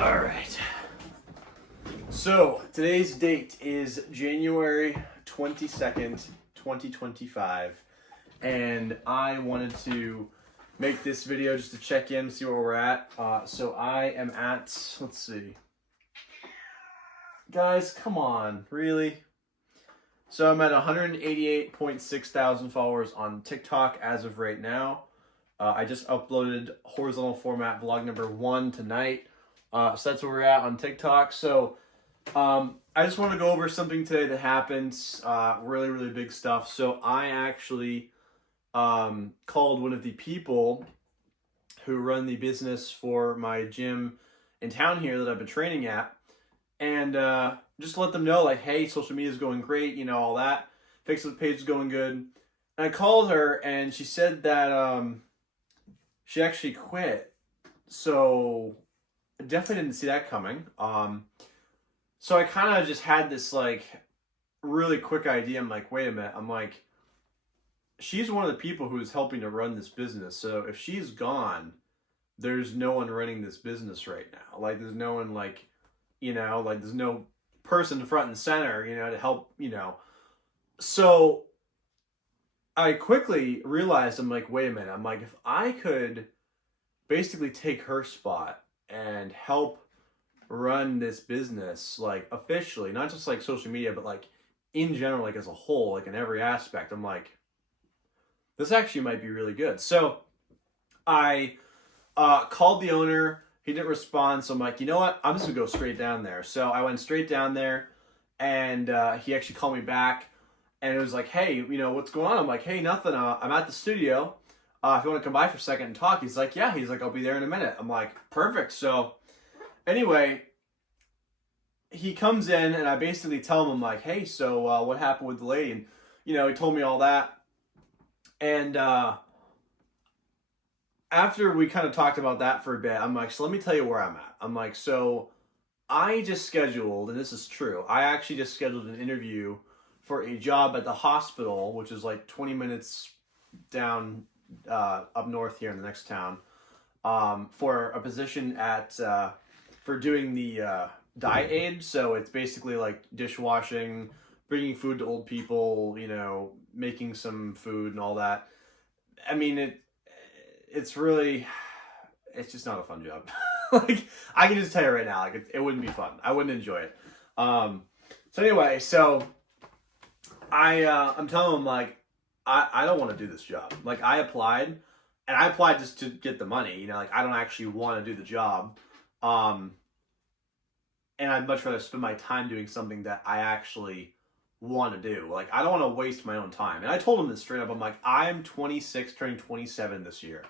All right. So today's date is January 22nd, 2025. And I wanted to make this video just to check in, see where we're at. So I am at, let's see. Guys, come on, really? So I'm at 188.6 thousand followers on TikTok as of right now. I just uploaded horizontal format vlog number 1 tonight. So that's where we're at on TikTok. So I just want to go over something today that happened. Really, really big stuff. So I actually called one of the people who run the business for my gym in town here that I've been training at, and just to let them know, like, hey, social media is going great, you know, all that. Facebook page is going good. And I called her, and she said that she actually quit. So I definitely didn't see that coming. So I kind of just had this like really quick idea. I'm like, wait a minute. I'm like, she's one of the people who's helping to run this business. So if she's gone, there's no one running this business right now. Like, there's no one, like, you know, like, there's no person front and center, you know, to help, you know. So I quickly realized, I'm like, wait a minute. I'm like, if I could basically take her spot and help run this business, like, officially, not just like social media, but like in general, like as a whole, like in every aspect, I'm like, this actually might be really good. So I called the owner. He didn't respond. So I'm like, you know what? I'm just going to go straight down there. So I went straight down there, and he actually called me back. And it was like, hey, you know, what's going on? I'm like, hey, nothing. I'm at the studio. If you want to come by for a second and talk. He's like, yeah. He's like, I'll be there in a minute. I'm like, perfect. So anyway, he comes in, and I basically tell him, I'm like, hey, so what happened with the lady? And, you know, he told me all that. And after we kind of talked about that for a bit, I'm like, so let me tell you where I'm at. I'm like, so I just scheduled, and this is true, I actually just scheduled an interview for a job at the hospital, which is like 20 minutes down up north here in the next town, for a position at for doing the diet aid. So it's basically like dishwashing, bringing food to old people, you know, making some food and all that. I mean, it's really, it's just not a fun job. Like, I can just tell you right now, like, it wouldn't be fun. I wouldn't enjoy it. So anyway, so I'm telling him, like, I don't want to do this job. Like, I applied, and I applied just to get the money, you know, like, I don't actually want to do the job. And I'd much rather spend my time doing something that I actually want to do. Like, I don't want to waste my own time. And I told him this straight up. I'm like, I'm 26, turning 27 this year.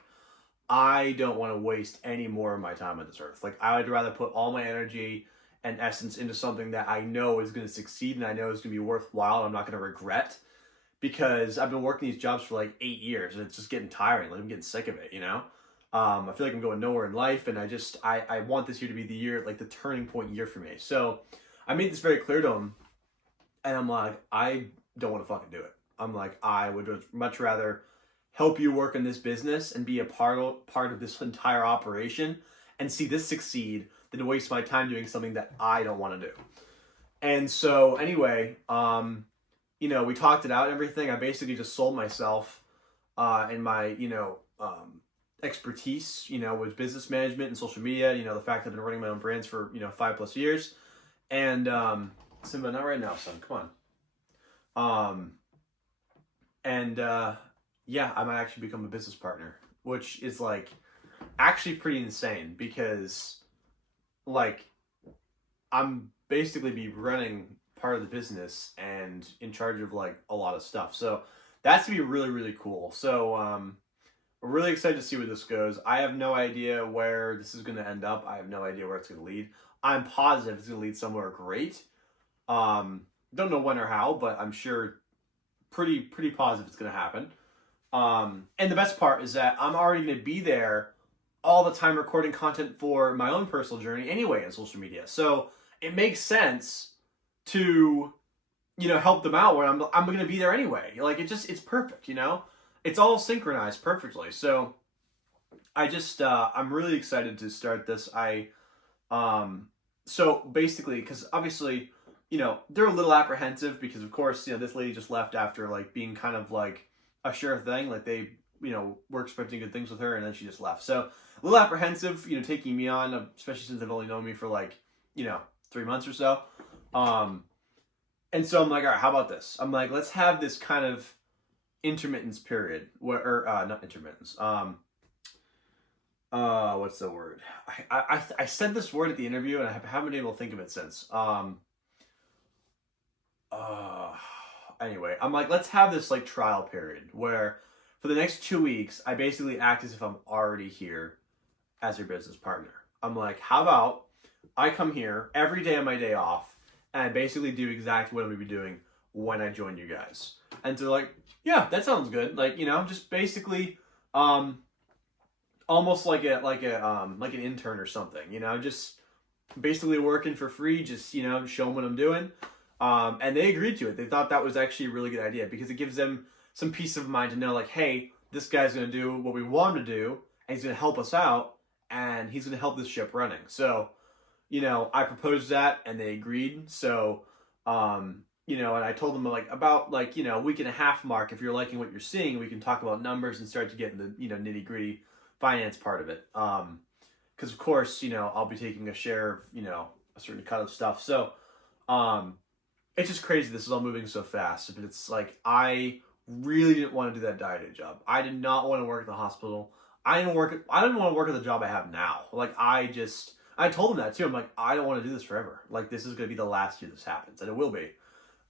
I don't want to waste any more of my time on this earth. Like, I would rather put all my energy and essence into something that I know is going to succeed and I know is going to be worthwhile and I'm not going to regret, because I've been working these jobs for like 8 years and it's just getting tiring. Like, I'm getting sick of it, you know? I feel like I'm going nowhere in life, and I want this year to be the year, like the turning point year for me. So I made this very clear to him, and I'm like, I don't want to fucking do it. I'm like, I would much rather help you work in this business and be a part of this entire operation and see this succeed than to waste my time doing something that I don't want to do. And so anyway, you know, we talked it out and everything. I basically just sold myself and my, you know, expertise, you know, with business management and social media, you know, the fact that I've been running my own brands for, you know, 5+ years. And Simba, not right now, son, come on. Yeah, I might actually become a business partner, which is like actually pretty insane, because like I'm basically be running part of the business and in charge of like a lot of stuff. So that's gonna be really, really cool. So we're really excited to see where this goes. I have no idea where this is going to end up. I have no idea where it's going to lead. I'm positive it's going to lead somewhere great. Don't know when or how, but I'm sure pretty positive it's going to happen. And the best part is that I'm already going to be there all the time recording content for my own personal journey anyway on social media. So it makes sense to, you know, help them out where I'm going to be there anyway. Like, it's perfect, you know? It's all synchronized perfectly. So I just, I'm really excited to start this. I So basically, because obviously, they're a little apprehensive because, of course, this lady just left after like being kind of like a sure thing. Like they, were expecting good things with her, and then she just left. So a little apprehensive, taking me on, especially since they've only known me for like, 3 months or so. And so I'm like, all right, how about this? I'm like, let's have this kind of intermittence period, where, or not intermittence. What's the word? I said this word at the interview, and I haven't been able to think of it since. Uh, Anyway, I'm like, let's have this like trial period where for the next 2 weeks, I basically act as if I'm already here as your business partner. I'm like, how about I come here every day on my day off, and I basically do exactly what I'm gonna be doing when I join you guys. And so like, yeah, that sounds good. Like, just basically, almost like an intern or something. Just basically working for free. Just show them what I'm doing. And they agreed to it. They thought that was actually a really good idea because it gives them some peace of mind to know, like, hey, this guy's going to do what we want him to do, and he's going to help us out, and he's going to help this ship running. So, I proposed that, and they agreed. So, and I told them like about like week and a half mark. If you're liking what you're seeing, we can talk about numbers and start to get in the nitty gritty finance part of it. Because of course I'll be taking a share of a certain cut of stuff. So, it's just crazy. This is all moving so fast. But it's like I really didn't want to do that diet job. I did not want to work at the hospital. I didn't want to work at the job I have now. Like I told them that too. I'm like, I don't want to do this forever. Like this is going to be the last year this happens, and it will be.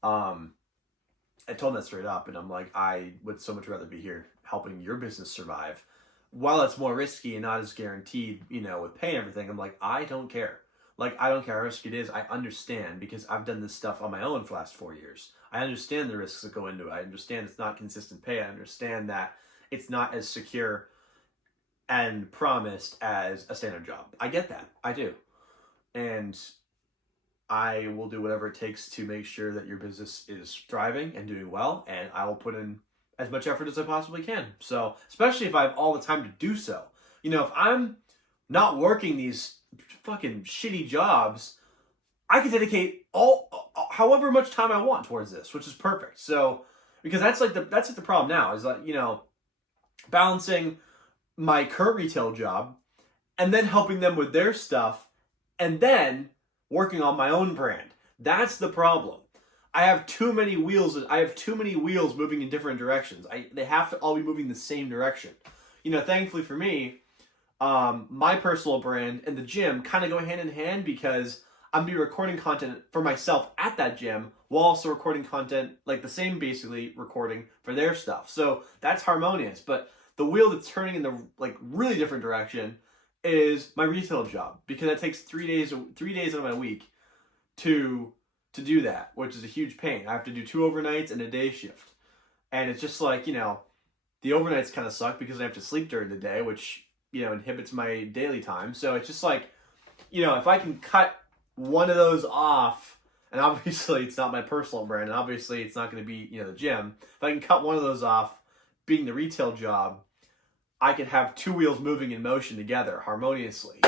I told them that straight up, and I'm like, I would so much rather be here helping your business survive. While it's more risky and not as guaranteed, with pay and everything, I'm like, I don't care. Like, I don't care how risky it is. I understand because I've done this stuff on my own for the last 4 years. I understand the risks that go into it. I understand it's not consistent pay. I understand that it's not as secure and promised as a standard job. I get that. I do. And I will do whatever it takes to make sure that your business is thriving and doing well, and I will put in as much effort as I possibly can. So, especially if I have all the time to do so. If I'm not working these fucking shitty jobs, I can dedicate however much time I want towards this, which is perfect. So, because that's like the problem now is like, balancing my current retail job and then helping them with their stuff and then working on my own brand. That's the problem. I have too many wheels. I have too many wheels moving in different directions. They have to all be moving the same direction. Thankfully for me, my personal brand and the gym kind of go hand in hand because I'm gonna be recording content for myself at that gym while also recording content, like the same basically recording for their stuff. So that's harmonious. But the wheel that's turning in the like really different direction is my retail job because it takes 3 days out of my week to do that, which is a huge pain. I have to do 2 overnights and a day shift. And it's just like, the overnights kind of suck because I have to sleep during the day, which, inhibits my daily time. So it's just like, if I can cut one of those off, and obviously it's not my personal brand, and obviously it's not going to be, the gym. If I can cut one of those off, being the retail job, I can have 2 wheels moving in motion together harmoniously,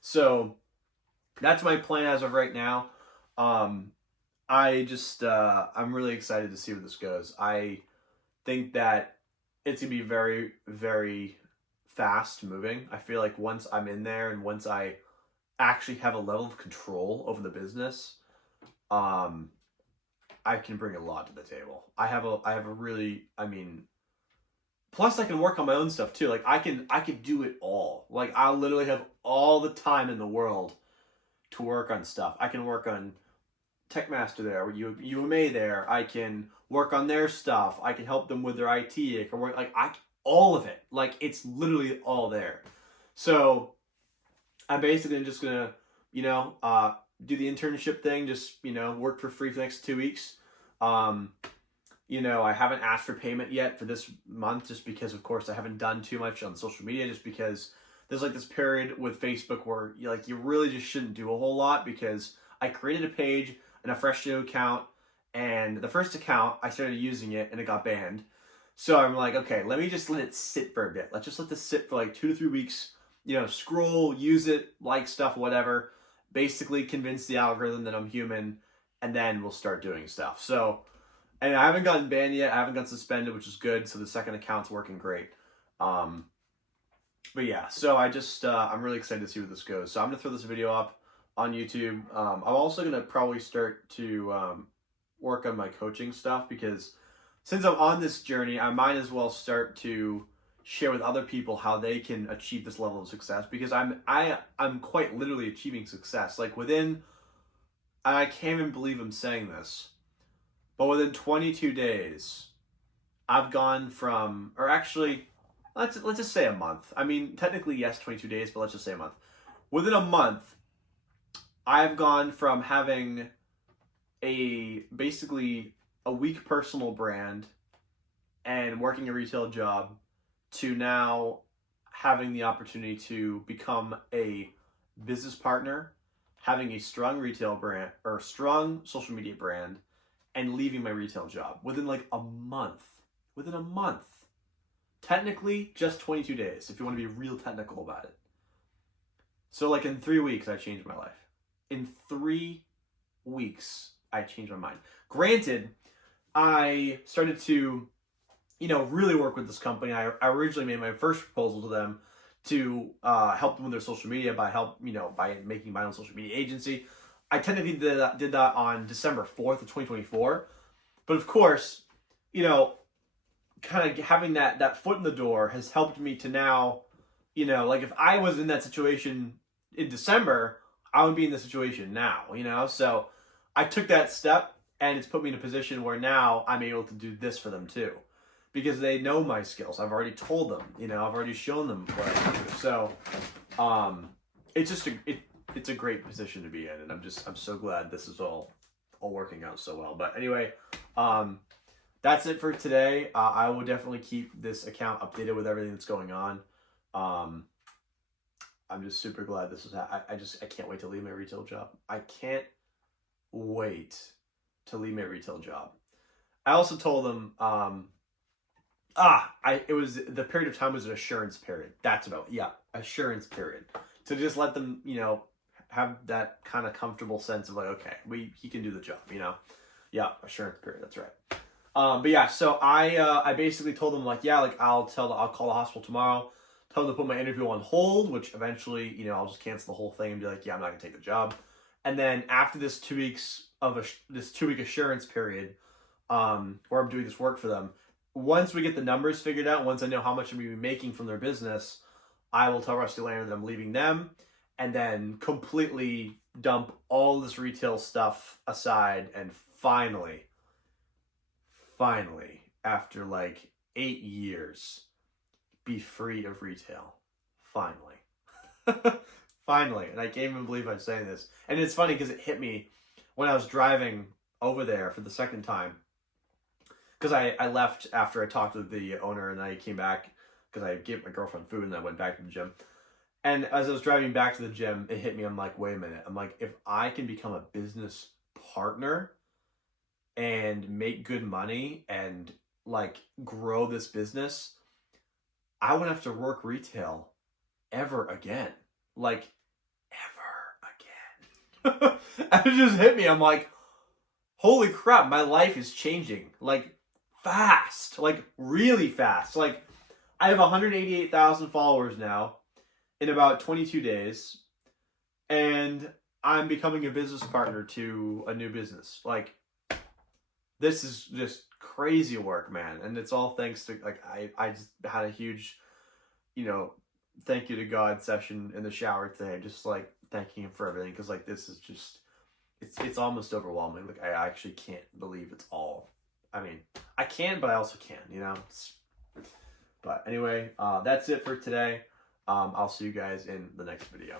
So that's my plan as of right now. I'm really excited to see where this goes. I think that it's going to be very, very fast moving. I feel like once I'm in there and once I actually have a level of control over the business, I can bring a lot to the table. I have a really, plus I can work on my own stuff too. Like I could do it all. Like I literally have all the time in the world to work on stuff. I can work on Techmaster there, UMA there. I can work on their stuff. I can help them with their IT. I can work all of it. Like it's literally all there. So I'm basically just gonna, do the internship thing. Just work for free for the next 2 weeks. I haven't asked for payment yet for this month, just because, of course, I haven't done too much on social media. Just because there's like this period with Facebook where you really just shouldn't do a whole lot because I created a page and a fresh new account, and the first account I started using it and it got banned. So I'm like, okay, let me just let it sit for a bit. Let's just let this sit for like 2 to 3 weeks scroll, use it, like stuff, whatever. Basically convince the algorithm that I'm human, and then we'll start doing stuff. So, and I haven't gotten banned yet. I haven't gotten suspended, which is good. So the second account's working great. But yeah, so I'm really excited to see where this goes. So I'm gonna throw this video up on YouTube. I'm also gonna probably start to work on my coaching stuff, because since I'm on this journey, I might as well start to share with other people how they can achieve this level of success, because I'm quite literally achieving success. Like I can't even believe I'm saying this, but within 22 days, I've gone from, or actually, let's just say a month. I mean, technically yes, 22 days, but let's just say a month. Within a month, I've gone from having basically a weak personal brand and working a retail job to now having the opportunity to become a business partner, having a strong retail brand or strong social media brand, and leaving my retail job within like a month. Within a month. Technically, just 22 days, if you want to be real technical about it. So like in 3 weeks, I changed my life. In 3 weeks, I changed my mind. Granted, I started to, really work with this company. I originally made my first proposal to them to help them with their social media by making my own social media agency. I technically did that on December 4th of 2024. But of course, kind of having that foot in the door has helped me to now, like if I was in that situation in December, I would be in the situation now, So I took that step, and it's put me in a position where now I'm able to do this for them too, because they know my skills. I've already told them, I've already shown them what I can do. So, it's just it's a great position to be in, and I'm so glad this is all working out so well. But anyway, that's it for today. I will definitely keep this account updated with everything that's going on. I'm just super glad this is. I can't wait to leave my retail job. I can't wait to leave my retail job. I also told them, it was the period of time was an assurance period. That's assurance period, to just let them, have that kind of comfortable sense of like, okay, he can do the job, assurance period. That's right. But yeah, so I basically told them like, I'll call the hospital tomorrow, tell them to put my interview on hold, which eventually, I'll just cancel the whole thing and be like, I'm not gonna take the job. And then after this 2 weeks this 2-week assurance period, where I'm doing this work for them, once we get the numbers figured out, once I know how much I'm gonna be making from their business, I will tell Rusty Lander that I'm leaving them, and then completely dump all this retail stuff aside, and finally, after like 8 years, be free of retail. Finally. Finally. And I can't even believe I'm saying this. And it's funny because it hit me when I was driving over there for the second time. Because I left after I talked with the owner, and I came back because I gave my girlfriend food, and I went back to the gym. And as I was driving back to the gym, it hit me. I'm like, wait a minute. I'm like, if I can become a business partner and make good money and like grow this business, I wouldn't have to work retail ever again. Like, ever again. And it just hit me. I'm like, holy crap, my life is changing. Like, fast. Like, really fast. Like, I have 188,000 followers now in about 22 days. And I'm becoming a business partner to a new business. Like, this is just crazy work, man. And it's all thanks to, like, I just had a huge, thank you to God session in the shower today. Just, like, thanking him for everything. Because, like, this is just, it's almost overwhelming. Like, I actually can't believe it's all, I mean, I can, but I also can, But anyway, that's it for today. I'll see you guys in the next video.